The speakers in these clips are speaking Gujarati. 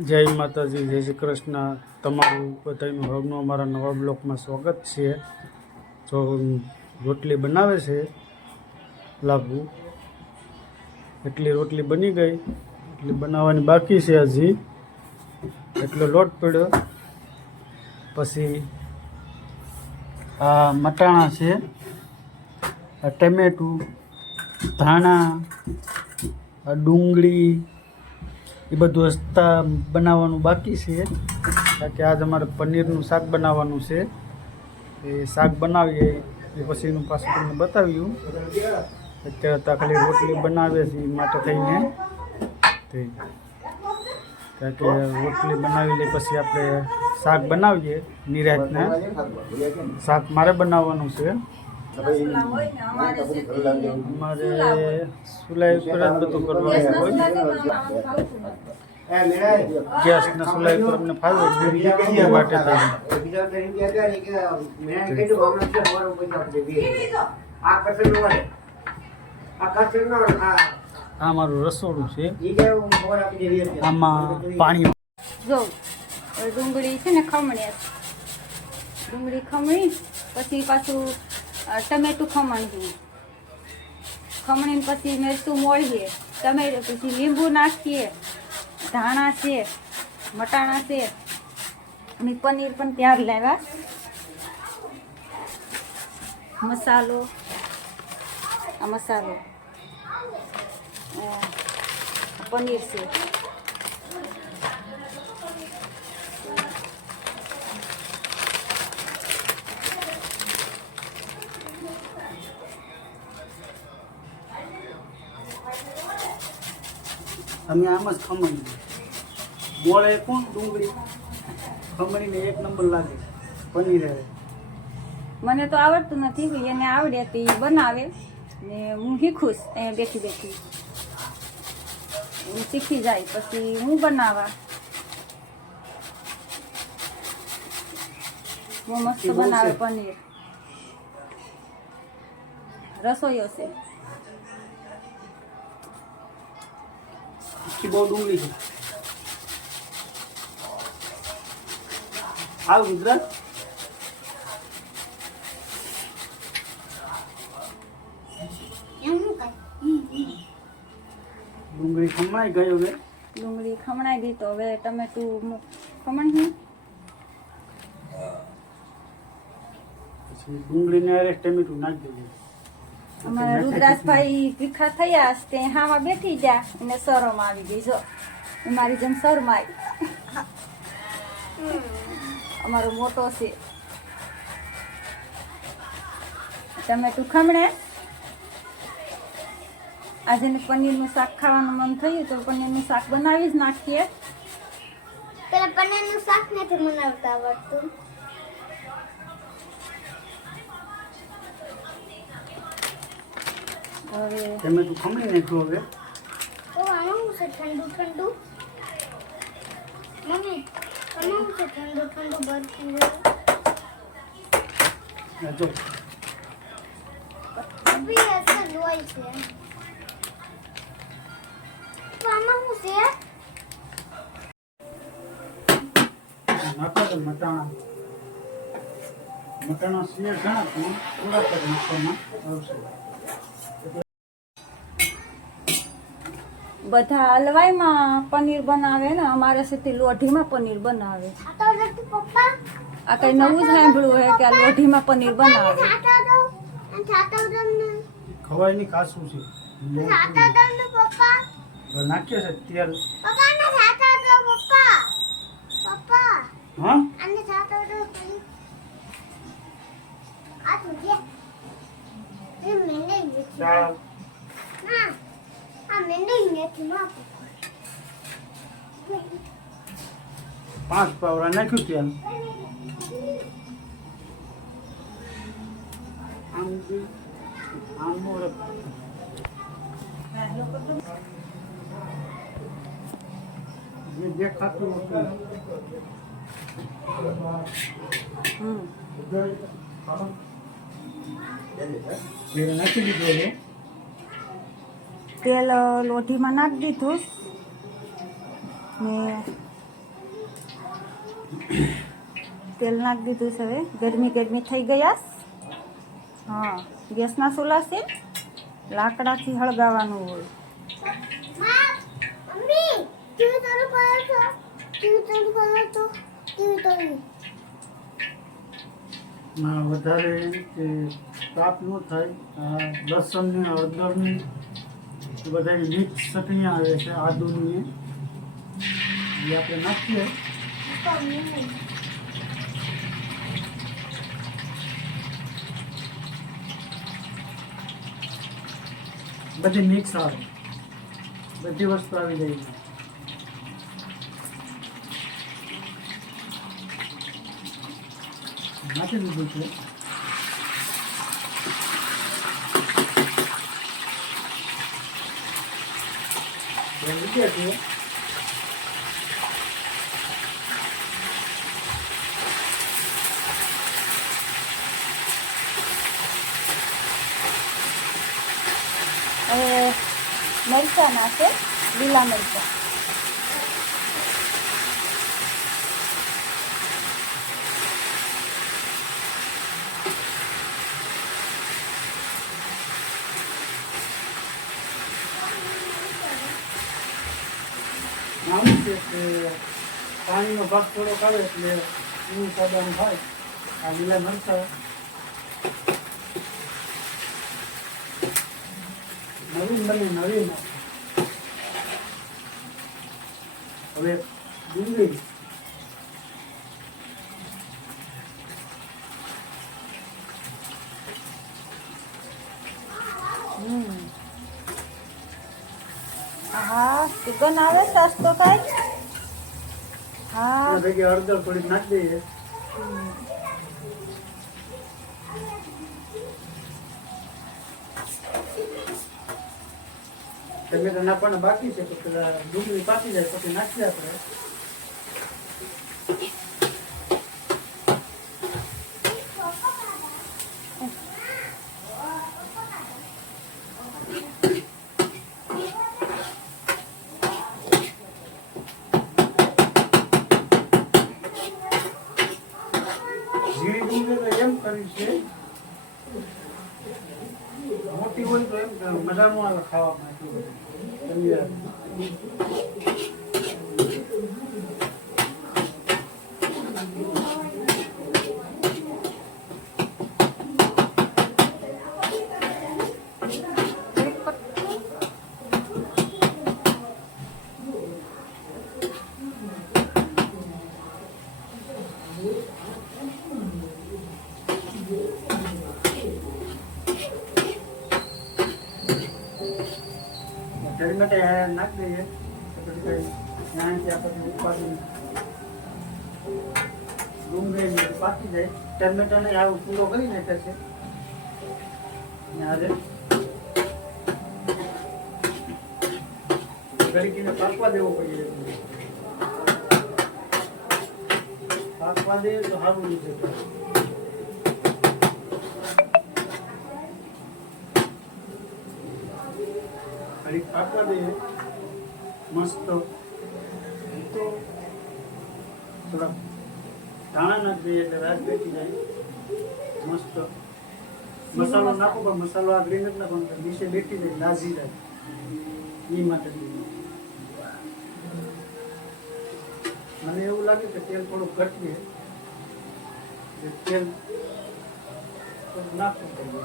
જય માતાજી, જય શ્રી કૃષ્ણ. તમારું બધાનું હગનું અમારા નવા બ્લોકમાં સ્વાગત છે. જો રોટલી બનાવે છે લાભુ એટલી રોટલી બની ગઈ. એટલી બનાવવાની બાકી છે હજી. એટલો લોટ પડ્યો. પછી આ મટાણા છે, આ ટમેટું, ધાણા, આ ડુંગળી એ બધું હસ્તા બનાવવાનું બાકી છે. કારણ કે આજ અમારે પનીરનું શાક બનાવવાનું છે. એ શાક બનાવીએ, એ પછી એનું પાછું તમને બતાવ્યું. અત્યારે તો ખાલી રોટલી બનાવીએ છીએ માટે થઈને. તે કારણ કે રોટલી બનાવી લઈ પછી આપણે શાક બનાવીએ નિરાતના. શાક મારે બનાવવાનું છે. અમારે સુલાઈ ઉપર જ બધું કરવાનું હોય. ગેસના સુલાઈ પર અમને ફાવે એ માટે આ મારું રસોડું છે. આમાં પાણી જો ડુંગળી છે ને ખમણી ડુંગળી ખમણી પછી પાછું ટમેટું ખમણીએ ખમણીને પછી મરચું મોળીએ. તમે પછી લીંબુ નાખીએ, ધાણા છે, મટાણા છે, અને પનીર પણ ત્યાર લાવ્યા. મસાલો, આ મસાલો. પનીર છે. અમે આમ જ ખમણી મોળે કોણ? ડુંગળી. ખમણીને એક નંબર લાગે. પનીર. મને તો આવડતું નથી એને આવડે તો એ બનાવે. ને હું શીખું અહીંયા બેઠી બેઠી. હું શીખી જાય પછી હું બનાવવા બહુ મસ્ત બનાવે પનીર. રસોઈયો છે. આખી બહુ ડુંગળી છે. હાલ ગુજરાત. ડુંગળી ખમણાઈ ગઈ હવે. ડુંગળી ખમણાઈ ગઈ તો હવે ટમેટું ખમણ છે પછી ડુંગળીને અરે ટમેટું નાખી દેજે. અમારા રુદ્રાસભાઈ ભીખા થયા તે હામાં બેઠી જા અને શરમ આવી ગઈ. જો મારી જેમ શરમાઈ. અમારો મોટો છે. તમે તું ખમણે? આજે ને પનીરનું શાક ખાવાનું મન થયું તો પનીરનું શાક બનાવી જ નાખીએ. પેલા પનીરનું શાક નથી બનાવતા આવડતું. હવે ટમેટું ખમણી નાખ્યું હવે. તો આમાં છે ઠંડુ ઠંડુ? મમ્મી આમાં છે ઠંડુ ઠંડુ બરફી આ જો. અભી ऐसा લોહી છે. તો આમાં શું છે? નાખો તો મટાણા. મટાણા સિવાય ઘણા થોડા પર નાખવામાં આવશે. બધા હલવાઈમાં પનીર બનાવે ને અમારે સુધી લોઢીમાં પનીર બનાવે. ખાતો નથી પપ્પા આ કઈ નવું સાંભળ્યું હે કે આ લોઢીમાં પનીર બનાવે? ખાતો ખાસ શું છે? નાખીએ છે તેલ પપ્પા ને ખાતો દો પપ્પા પપ્પા હા પાંચ પાવડા નાખ્યું તેલ આમ બી- આમ મોરે જે જે ખાતું હતું હમ જીરું નાખી દીધું હવે તેલ લોઢીમાં નાખી દીધું. ને તેલ નાખી દીધું છે હવે. ગરમી ગરમી થઈ ગયા. હા ગેસના ચૂલા છે લાકડાથી હળગાવાનું હોય. વધારે તાપ ન થાય. આ લસણની હળદરની બધાની મિક્સ ચટણી આવે છે આદુની એ આપણે નાખીએ બધી મિક્સ આવે બધી વસ્તુ આવી જાય એમાં. નાખી દીધું છે એ મૂક્યા છે હવે મરચાં નાખે લીલા મરચાં નાનું છે કે પાણીનો ભાગ થોડોક આવે એટલે એવું સાદાનું થાય. આ લીલા મરચા. નવીન બને, નવીન. હવે ડુંગળી. હા સુગંધ આવે સાસ તો કાંઈ? હા. ભેગી હળદર થોડીક નાખી દઈએ. ટમેટા નાખવાના બાકી છે, તો પેલા ડુંગળી પાકી જાય, પછી નાખીએ આપણે ઝીણી ડુંગળી તો એમ કરી છે મોટી હોય તો એમ કે મજા ન આવે ખાવામાં એટલું બધું. તલિયા. જરી માટે આ નાખી દઈએ. પછી પાકી જાય. ટમેટાને આવું પૂરો કરી નાખે છે. આજે ગળકીને પાકવા દેવો પડી પાકવા દે તો સારું રીતે દઈએ મસ્ત ગીતો થોડા ધાણા નાખી એટલે રાત બેઠી જાય. મસ્ત મસાલો નાખો, પણ મસાલો આ ગ્રીન જ નાખો નીચે બેઠી જાય, લાજી જાય. એ માટે મને એવું લાગે કે તેલ થોડું ઘટીએ તેલ નાખવું પડે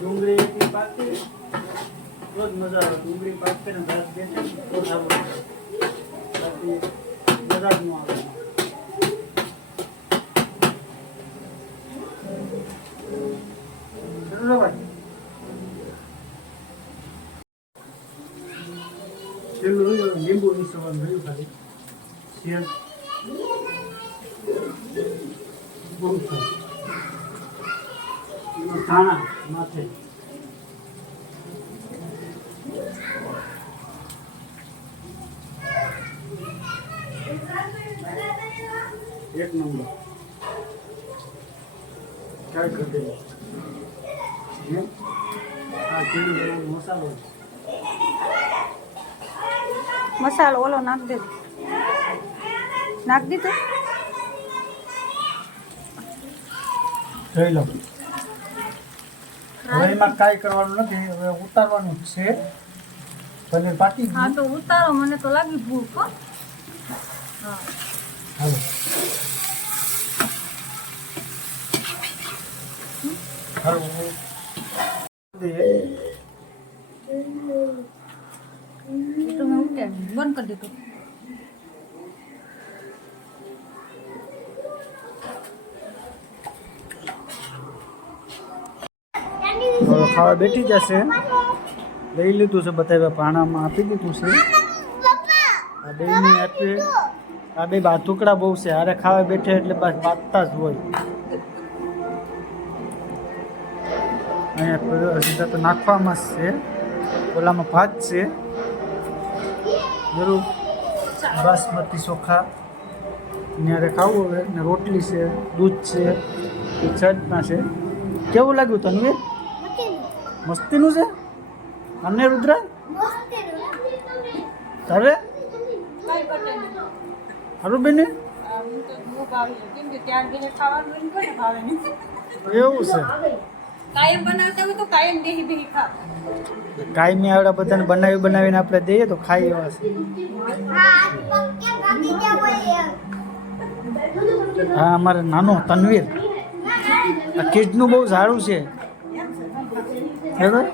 ડુંગળી એટલી પાકે તો જ મજા ડુંગળી પાકે ને ભાત દે ને તો સારું બાકી મજા જ ન આવે. ચલો ભાઈ? છેલ્લું સવાલ રહ્યું ખાલી. શેર. થાય માથે એક નંબર. કરી હે? આ કેવી મસાલો મસાલો ઓલો નાખ દે. નાખ દીધું જોઈ લો. હવે એમાં કાંઈ કરવાનું નથી. હવે ઉતારવાનું છે. પનીર પાકી હા તો ઉતારો. મને તો લાગી ભૂખ હો હા હાલો હાલો દે. એ તો મેં ઉતારી બંધ કરી દીધું તો ખાવા બેઠી જશે લઈ લીધું છે બધા પાણામાં આપી દીધું છે આ બેને આપીએ આ બે બા ટુકડા બહુ છે. હારે ખાવા બેઠે એટલે બસ બાંધતા જ હોય. અહીંયા સીધા તો નાખવામાં જ છે. ઓલામાં ભાત છે. જરૂર. બાસમતી ચોખા. ત્યારે ખાવું હવે. ને રોટલી છે દૂધ છે ચટના છે. કેવું લાગ્યું તનવીર મસ્તીનું. છે? અને રુદ્ર? તારે? સારું બેને? એવું છે. કાયમ બનાવતા હોય તો કાયમ બેહી બેહી ખા કાયમી આવડા બધાને બનાવી બનાવીને આપણે દઈએ તો ખાઈ એવા છે. હા અમારે નાનો તનવીર. આ કિડનું બહુ સારું છે. બરાબર?